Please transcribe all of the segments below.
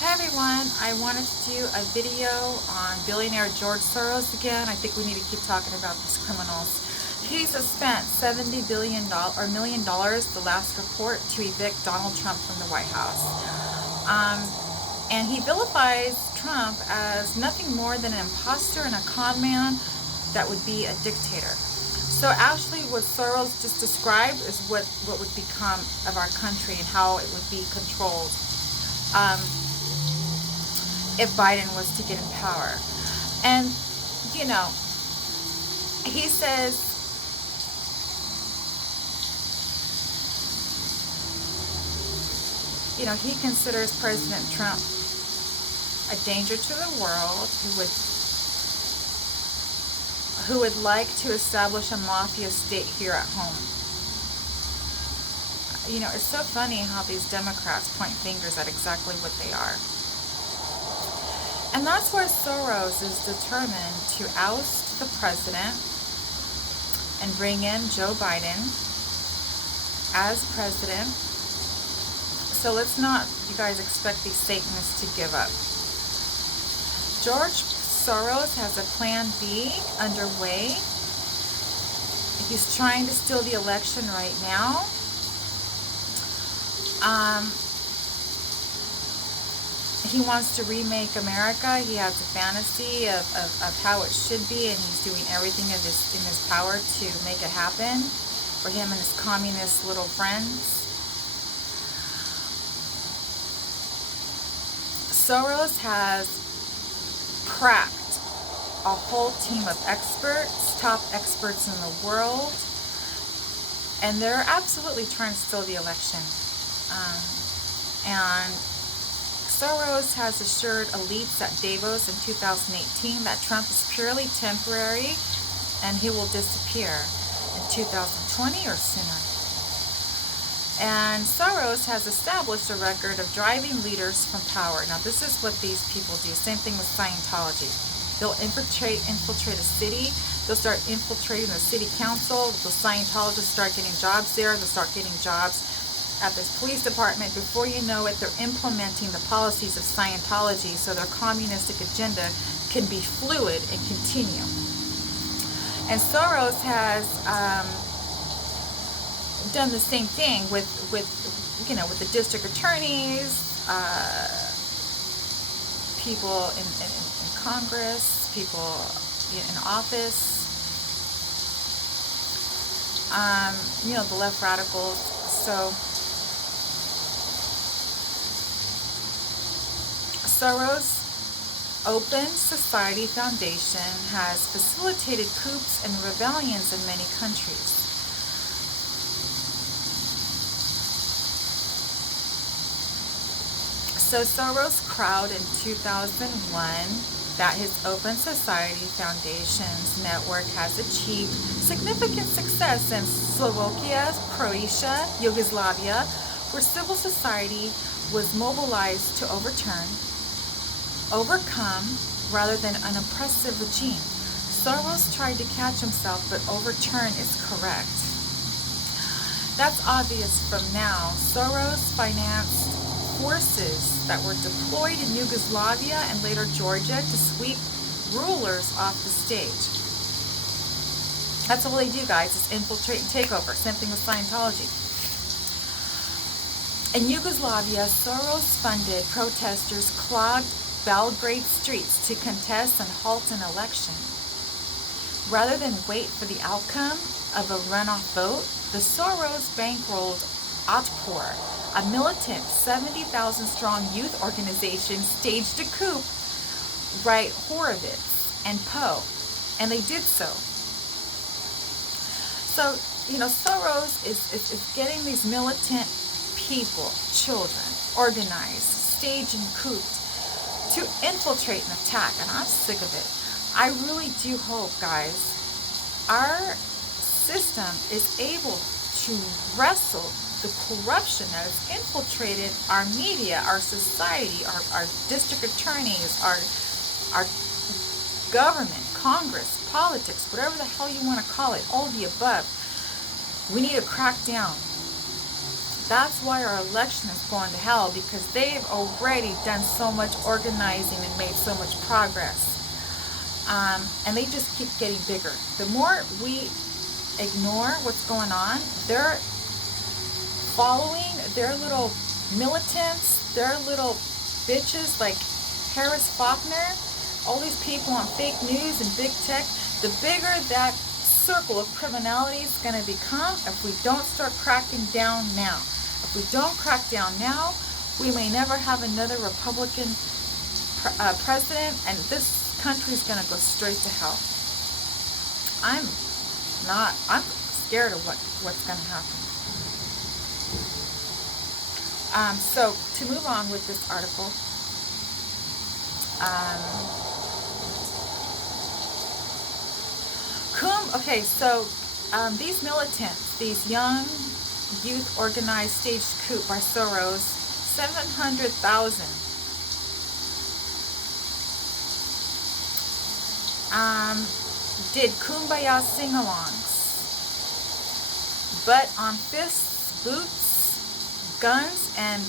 Hey everyone, I wanted to do a video on billionaire George Soros again. I think we need to keep talking about these criminals. He's spent $70 billion or $1 million, the last report, to evict Donald Trump from the White House. And he vilifies Trump as nothing more than an imposter and a con man that would be a dictator. So actually what Soros just described is what would become of our country and how it would be controlled. If Biden was to get in power. And, you know, he says, he considers President Trump a danger to the world who would like to establish a mafia state here at home. It's so funny how these Democrats point fingers at exactly what they are. And that's where Soros is determined to oust the president and bring in Joe Biden as president. So let's not, you guys, expect these Satanists to give up. George Soros has a plan B underway. He's trying to steal the election right now. He wants to remake America. He has a fantasy of how it should be, and he's doing everything in his power to make it happen for him and his communist little friends. Soros has cracked a whole team of experts, top experts in the world, and they're absolutely trying to steal the election. And Soros has assured elites at Davos in 2018 that Trump is purely temporary and he will disappear in 2020 or sooner. And Soros has established a record of driving leaders from power. Now, this is what these people do. Same thing with Scientology. They'll infiltrate a city. They'll start infiltrating the city council. The Scientologists start getting jobs there. They'll start getting jobs at this police department. Before you know it, they're implementing the policies of Scientology so their communistic agenda can be fluid and continue. And Soros has done the same thing with the district attorneys, people in Congress, people in office, the left radicals. So Soros' Open Society Foundation has facilitated coups and rebellions in many countries. So Soros crowd in 2001 that his Open Society Foundation's network has achieved significant success in Slovakia, Croatia, Yugoslavia, where civil society was mobilized to overcome rather than an oppressive regime. Soros tried to catch himself, but overturn is correct. That's obvious from now. Soros financed forces that were deployed in Yugoslavia and later Georgia to sweep rulers off the stage. That's all they do, guys, is infiltrate and take over. Same thing with Scientology. In Yugoslavia, Soros-funded protesters clogged Belgrade streets to contest and halt an election. Rather than wait for the outcome of a runoff vote, the Soros bankrolled Otpor, a militant 70,000 strong youth organization, staged a coup, right, Horowitz and Poe, and they did so. So, Soros is getting these militant people, children, organized, staged and couped to infiltrate and attack, and I'm sick of it. I really do hope, guys, our system is able to wrestle the corruption that has infiltrated our media, our society, our district attorneys, our government, Congress, politics, whatever the hell you want to call it, all of the above. We need to crack down. That's why our election is going to hell, because they've already done so much organizing and made so much progress. And they just keep getting bigger. The more we ignore what's going on, they're following their little militants, their little bitches like Harris Faulkner, all these people on fake news and big tech. The bigger that circle of criminality is going to become if we don't start cracking down now. If we don't crack down now, we may never have another Republican president, and this country's going to go straight to hell. I'm scared of what's going to happen. So to move on with this article, okay, so these militants, these young youth organized staged coup by Soros, 700,000. Did kumbaya sing-alongs, but on fists, boots, guns, and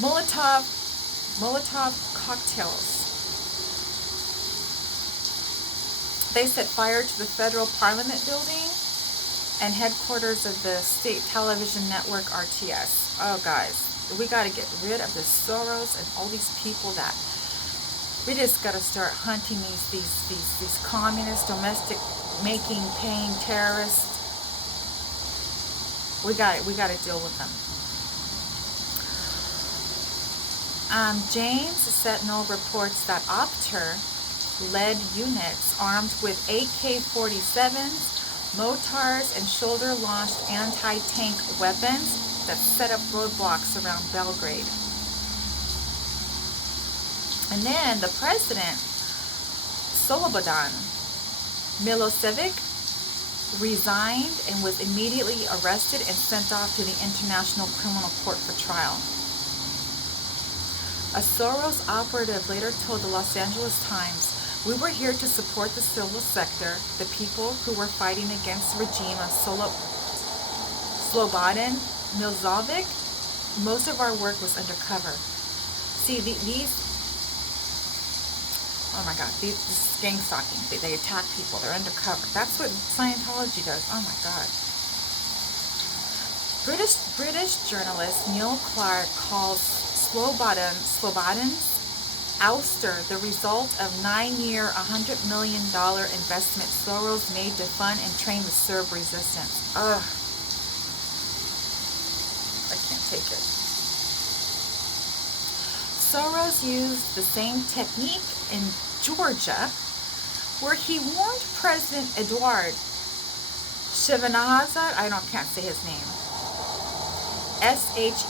Molotov cocktails. They set fire to the federal parliament building and headquarters of the state television network RTS. Oh, guys, we got to get rid of the Soros and all these people that we just got to start hunting these communist, domestic making, paying terrorists. We got to deal with them. James Sentinel reports that Opter-led units armed with AK-47s, mortars, and shoulder-launched anti-tank weapons that set up roadblocks around Belgrade. And then the president, Slobodan Milosevic, resigned and was immediately arrested and sent off to the International Criminal Court for trial. A Soros operative later told the Los Angeles Times, "We were here to support the civil sector, the people who were fighting against the regime of Slobodan Milosevic. Most of our work was undercover." See, oh my God, this is gang stalking. They attack people. They're undercover. That's what Scientology does. Oh my God. British journalist Neil Clark calls Slobodan's ouster the result of 9-year, $100 million investment Soros made to fund and train the Serb resistance. Ugh. I can't take it. Soros used the same technique in Georgia, where he warned President Eduard Shevardnadze, can't say his name, Shevardnadze.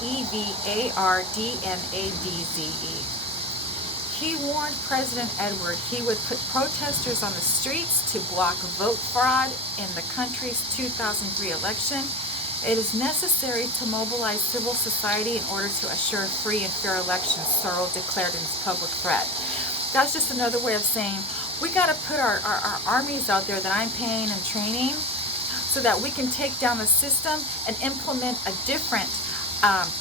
He warned President Edward he would put protesters on the streets to block vote fraud in the country's 2003 election. It is necessary to mobilize civil society in order to assure free and fair elections, Soros declared in his public threat. That's just another way of saying we got to put our armies out there that I'm paying and training so that we can take down the system and implement a different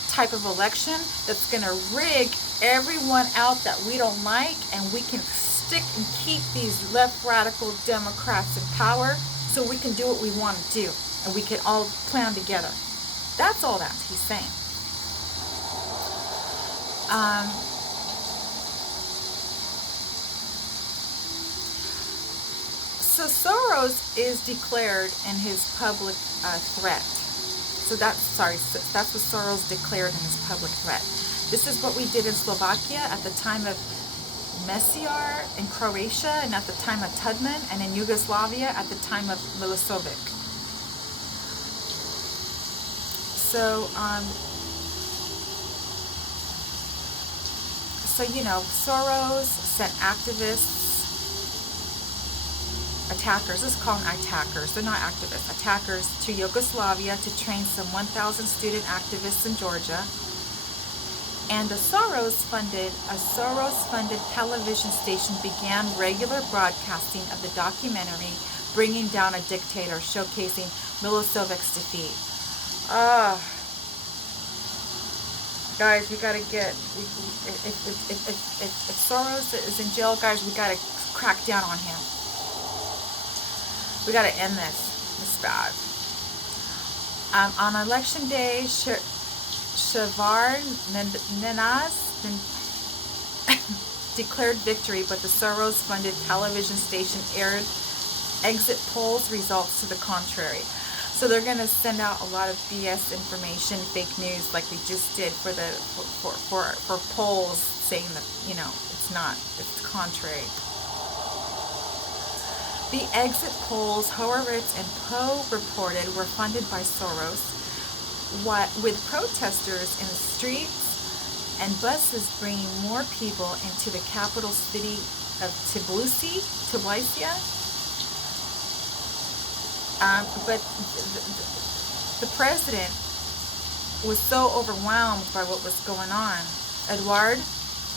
type of election that's going to rig everyone out that we don't like, and we can stick and keep these left radical Democrats in power so we can do what we want to do and we can all plan together. That's all that he's saying. So Soros is declared in his public threat. That's what Soros declared in his public threat. This is what we did in Slovakia at the time of Mesiar, in Croatia, and at the time of Tudman, and in Yugoslavia at the time of Milosevic. So Soros sent attackers, let's call them attackers, they're not activists, attackers to Yugoslavia to train some 1,000 student activists in Georgia. And a Soros-funded television station began regular broadcasting of the documentary Bringing Down a Dictator, showcasing Milosevic's defeat. Guys, we gotta get, if Soros is in jail, guys, we gotta crack down on him. We gotta end this. It's bad. On election day, Shavar Nenaz declared victory, but the Soros-funded television station aired exit polls results to the contrary. So they're going to send out a lot of BS information, fake news, like they just did for the for polls, saying that, you know, it's contrary. The exit polls Horowitz and Poe reported were funded by Soros, with protesters in the streets and buses bringing more people into the capital city of Tbilisi. But the president was so overwhelmed by what was going on. Eduard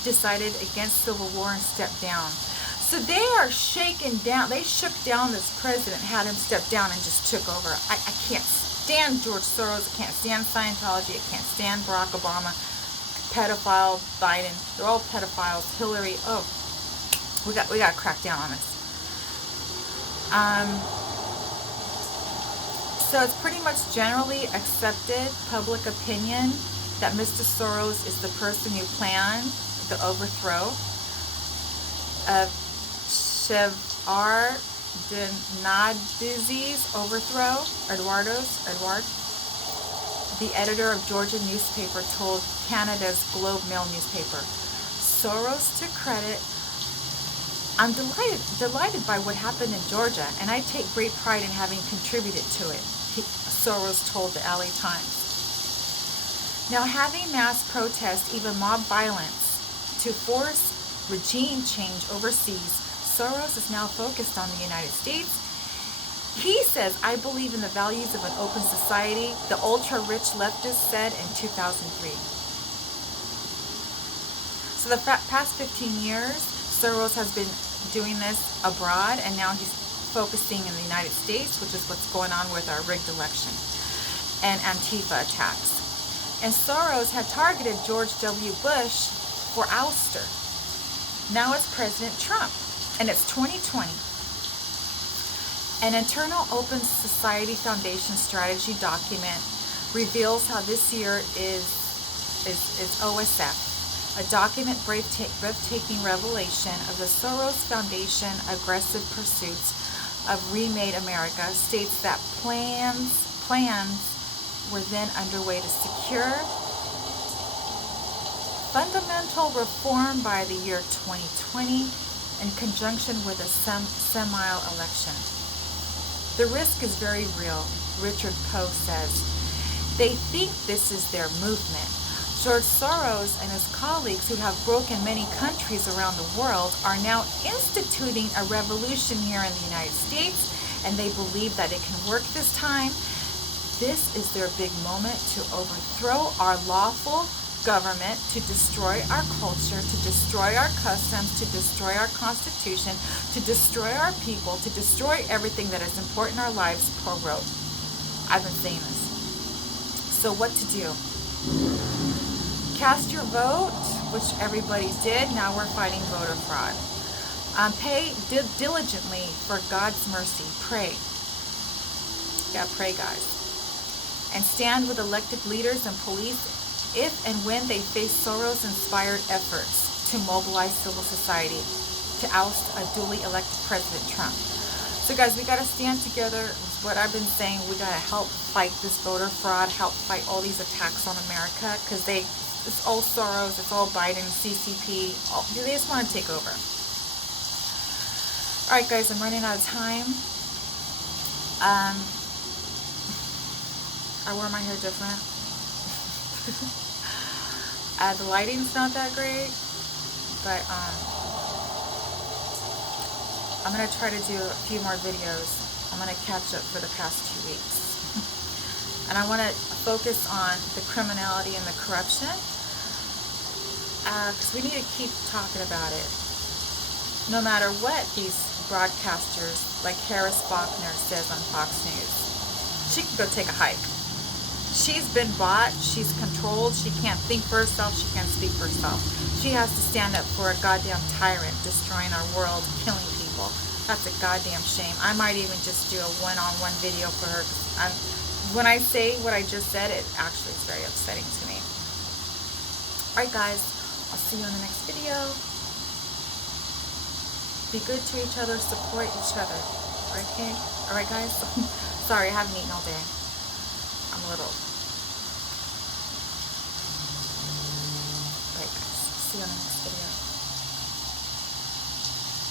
decided against civil war and stepped down. So they are shaken down. They shook down this president, had him step down, and just took over. I can't stand George Soros. I can't stand Scientology. I can't stand Barack Obama. Pedophile Biden. They're all pedophiles. Hillary. Oh, we got to crack down on this. So it's pretty much generally accepted public opinion that Mr. Soros is the person who planned the overthrow of Shavar Nenaz's overthrow. Eduard, the editor of Georgia newspaper, told Canada's Globe Mail newspaper. Soros took credit. I'm delighted by what happened in Georgia, and I take great pride in having contributed to it, Soros told the LA Times. Now, having mass protests, even mob violence, to force regime change overseas, Soros is now focused on the United States. He says, I believe in the values of an open society, the ultra-rich leftist said in 2003. So the past 15 years, Soros has been doing this abroad, and now he's focusing in the United States, which is what's going on with our rigged election and Antifa attacks. And Soros had targeted George W. Bush for ouster. Now it's President Trump, and it's 2020. An internal Open Society Foundation strategy document reveals how this year is OSF, a document breathtaking revelation of the Soros Foundation aggressive pursuits of remade America, states that plans were then underway to secure fundamental reform by the year 2020 in conjunction with a semi election. The risk is very real, Richard Poe says. They think this is their movement. George Soros and his colleagues, who have broken many countries around the world, are now instituting a revolution here in the United States, and they believe that it can work this time. This is their big moment to overthrow our lawful government, to destroy our culture, to destroy our customs, to destroy our constitution, to destroy our people, to destroy everything that is important in our lives. Poe wrote. I've been saying this. So what to do? Cast your vote, which everybody did. Now we're fighting voter fraud. Pay diligently for God's mercy. Pray. Yeah, pray, guys. And stand with elected leaders and police if and when they face Soros-inspired efforts to mobilize civil society to oust a duly elected President Trump. So guys, we got to stand together. It's what I've been saying. We got to help fight this voter fraud, help fight all these attacks on America, because it's all Soros, it's all Biden, CCP. They just want to take over. All right, guys, I'm running out of time. I wear my hair different. The lighting's not that great, but I'm going to try to do a few more videos. I'm going to catch up for the past 2 weeks. And I want to focus on the criminality and the corruption, because we need to keep talking about it. No matter what these broadcasters like Harris Faulkner says on Fox News. She can go take a hike. she's been bought, she's controlled, she can't think for herself, she can't speak for herself. She has to stand up for a goddamn tyrant destroying our world, killing people. That's a goddamn shame. I might even just do a one-on-one video for her. When I say what I just said, it actually is very upsetting to me. Alright guys, I'll see you in the next video. Be good to each other, support each other. Okay? Alright guys? Sorry, I haven't eaten all day. I'm a little... Alright guys, see you in the next video.